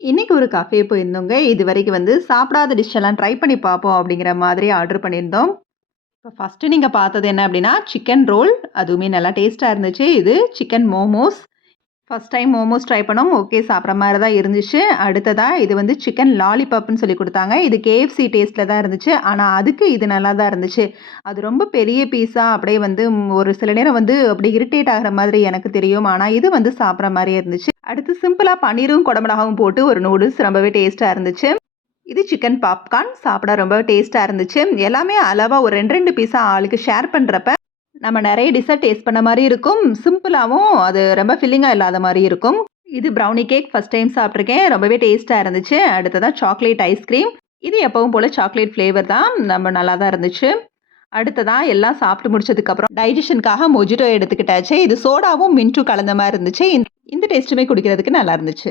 இன்னைக்கு ஒரு கஃபே போயிருந்தோங்க. இதுவரைக்கும் சாப்பிடாத டிஷ் எல்லாம் ட்ரை பண்ணி பார்ப்போம் அப்படிங்கிற மாதிரி ஆர்டர் பண்ணியிருந்தோம். இப்ப ஃபர்ஸ்ட்டு நீங்க பார்த்தது என்ன அப்படின்னா, சிக்கன் ரோல். அதுவுமே நல்லா டேஸ்ட்டா இருந்துச்சு. இது chicken momos. First time momos try பண்ணோம். ஓகே சாப்பிட்ற மாரி தான் இருந்துச்சு. அடுத்ததா இது சிக்கன் லாலிபாப்ன்னு சொல்லி குடுத்தாங்க. இது KFC டேஸ்ட்ல தான் இருந்துச்சு. ஆனா அதுக்கு இது நல்லா தான் இருந்துச்சு. அது ரொம்ப பெரிய பீஸா அப்படியே ஒரு சில நேரம் அப்படியே இரிட்டேட் ஆகுற மாதிரி எனக்கு தெரியும். ஆனா இது சாப்பிட்ற மாரியே இருந்துச்சு. அடுத்து சிம்பிளா பன்னீரும், குடை மிளகாவும் போட்டு ஒரு நூடுல்ஸ் ரொம்பவே டேஸ்ட்டா இருந்துச்சு. இது சிக்கன் பாப்கார்ன். சாப்பிட ரொம்ப டேஸ்ட்டா இருந்துச்சு. எல்லாமே அளவா ஒரு 2, 2 பீஸா ஆளுக்கு ஷேர் பண்றப்ப, நம்ம நெறைய டிஷ்ஷ டேஸ்ட் பண்ண மாரி இருக்கும். சிம்பிளாவும் அது ரொம்ப ஃபில்லிங்கா இல்லாத மாரி இருக்கும். இது ப்ரௌனி கேக் ஃபர்ஸ்ட் டைம் சாப்பிட்டுருக்கேன். ரொம்பவே டேஸ்ட்டா இருந்துச்சு. அடுத்ததா சாக்லேட் ஐஸ்கிரீம். இது எப்பவும் போல சாக்லேட் ஃப்ளேவர் தான். ரொம்ப நல்லா தான் இருந்துச்சு. அடுத்ததா எல்லாம் சாப்பிட்டு முடிச்சதுக்கப்புறம் டைஜஷனுக்காக மொஜிட்டோ எடுத்துக்கிட்டாச்சு. இது சோடாவும் மின்ட்டும் கலந்த மாரி இருந்துச்சு. இந்த டேஸ்ட்டுமே குடிக்கிறதுக்கு நல்லா இருந்துச்சு.